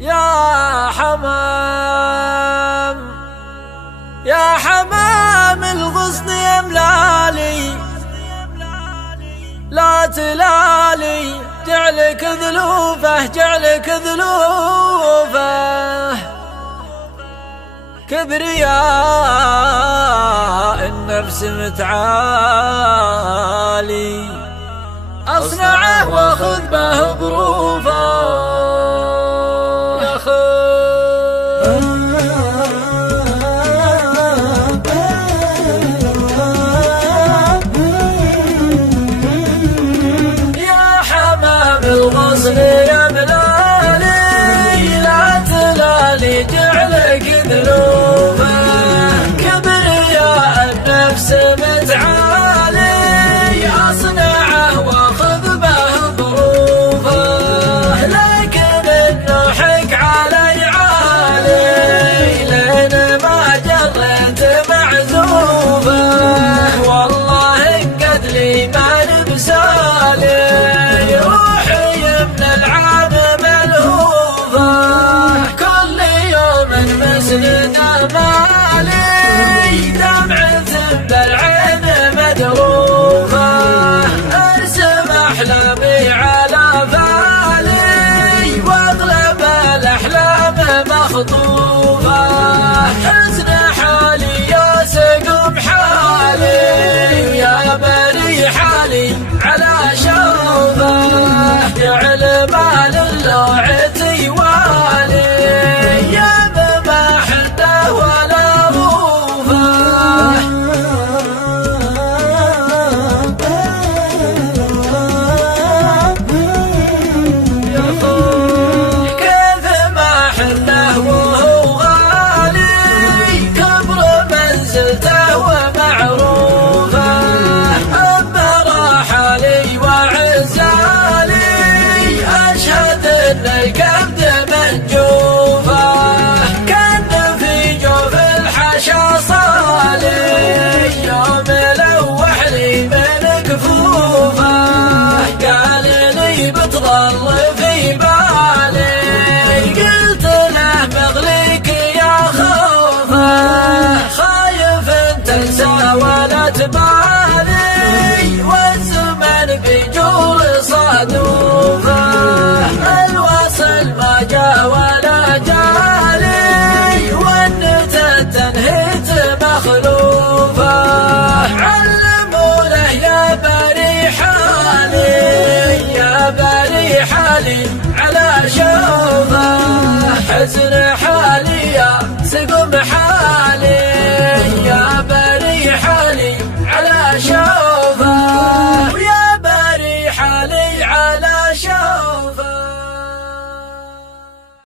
يا حمام يا حمام الغصن يملالي، لا تلالي جعلك ذلوفه جعلك ذلوفه، كبرياء النفس متعالي، أصنعه وخذ به ظروفه. الغصن يملالي، لا تلالي جعلك ذنوبه، كبرياء النفس متعالي، أصنعه وخذ به ظروفه، لكن النحك علي عالي، لين ما جريت معزوفه، والله قد لي ما نبسالي، مسند مالي، دمعة بالعين مدروفة، ارسم احلامي على بالي، واغلب الاحلام مخطوفة، حزن حالي يا سقم حالي، يا بري حالي على شوفه، جعل مال اللوعتي والي، الكبد منجوفه، كان في جوف الحشا صالي، يوم لوح لي من كفوفه، قال لي بتضل في بالي، قلت له مغليك يا خوفه، خايف تنسى ولا تبالي، والزمن بجور صدوفه، ما جا ولا جالي، والنت تنهيت مخلوفه، علموا له يا بري حالي، يا بري حالي على شوفه، حزن